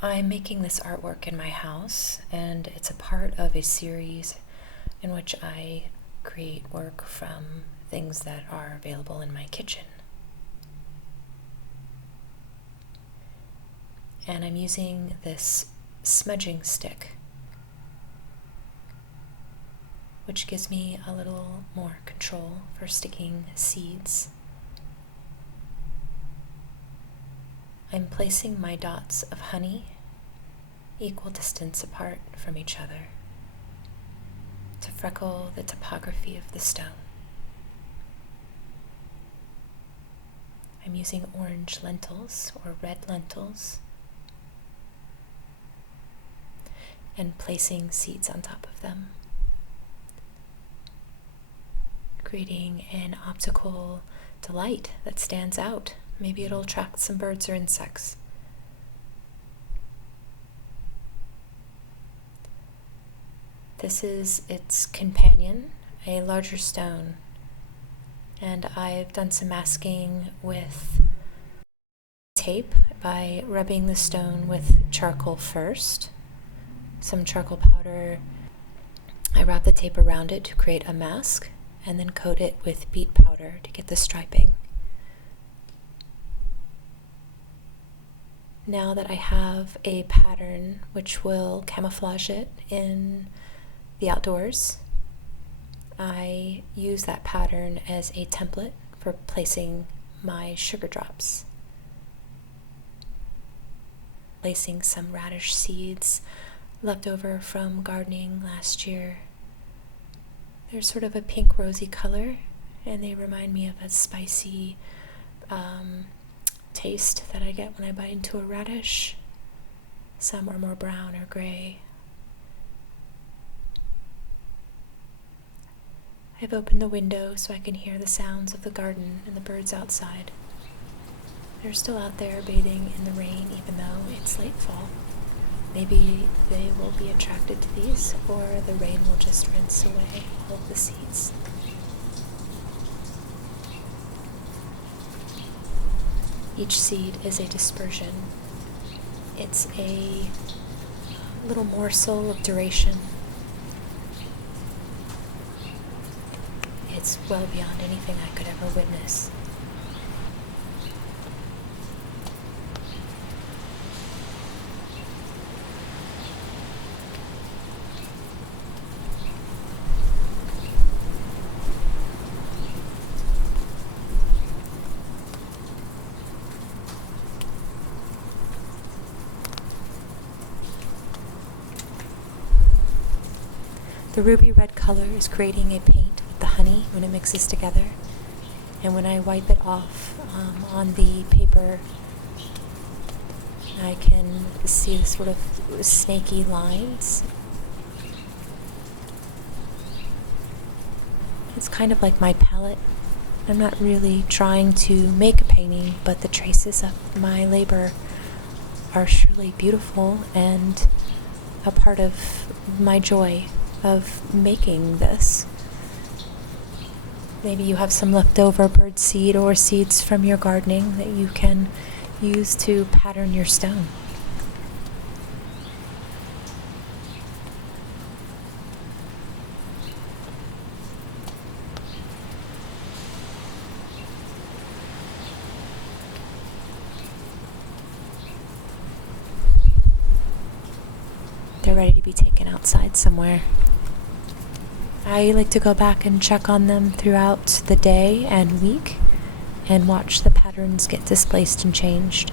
I'm making this artwork in my house, and it's a part of a series in which I create work from things that are available in my kitchen. And I'm using this smudging stick, which gives me a little more control for sticking seeds. I'm placing my dots of honey equal distance apart from each other to freckle the topography of the stone. I'm using orange lentils or red lentils and placing seeds on top of them, creating an optical delight that stands out. Maybe it'll attract some birds or insects. This is its companion, a larger stone, and I've done some masking with tape by rubbing the stone with charcoal first. Some charcoal powder. I wrap the tape around it to create a mask, and then coat it with beet powder to get the striping. Now that I have a pattern which will camouflage it in the outdoors, I use that pattern as a template for placing my sugar drops. Placing some radish seeds left over from gardening last year. They're sort of a pink rosy color, and they remind me of a spicy taste that I get when I bite into a radish. Some are more brown or gray. I've opened the window so I can hear the sounds of the garden and the birds outside. They're still out there bathing in the rain even though it's late fall. Maybe they will be attracted to these, or the rain will just rinse away all of the seeds. Each seed is a dispersion. It's a little morsel of duration. It's well beyond anything I could ever witness. The ruby red color is creating a paint with the honey when it mixes together, and when I wipe it off on the paper, I can see the sort of snaky lines. It's kind of like my palette. I'm not really trying to make a painting, but the traces of my labor are surely beautiful and a part of my joy of making this. Maybe you have some leftover bird seed or seeds from your gardening that you can use to pattern your stone. They're ready to be taken outside somewhere. I like to go back and check on them throughout the day and week and watch the patterns get displaced and changed.